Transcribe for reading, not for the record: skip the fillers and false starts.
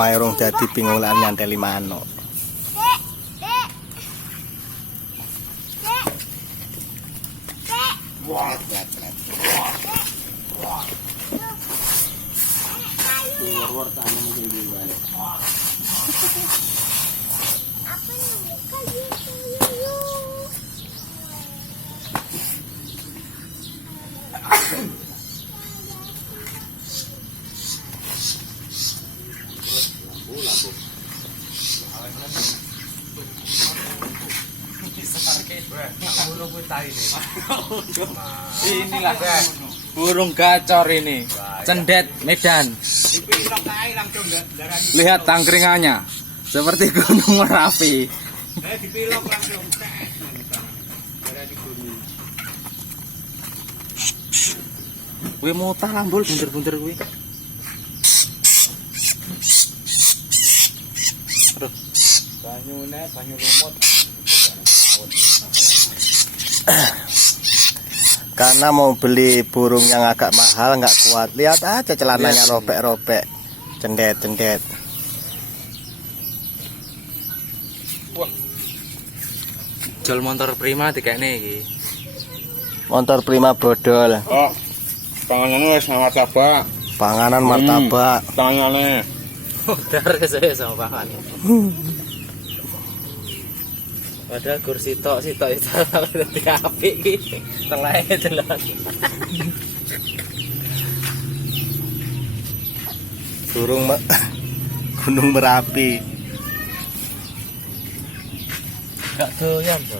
omahe urung dadi bingung lan nyanteli manuk. Inilah burung gacor ini, cendet Medan. Lihat tangkringannya seperti gunung Merapi. Wih mutah lambul bunter-bunter wih. Aduh, banyu lumut. Karena mau beli burung yang agak mahal nggak kuat. Lihat aja celananya robek-robek, cendet-cendet. Wah, jual motor prima dikene iki. Motor prima brodol. Oh, panganannya wis martabak. Panganan martabak. Tangannya. Dar saya sama pangan. Padahal kursi tok itu dadi apik iki. Telahe delok. Gunung Merapi. Gak doyan, Bro.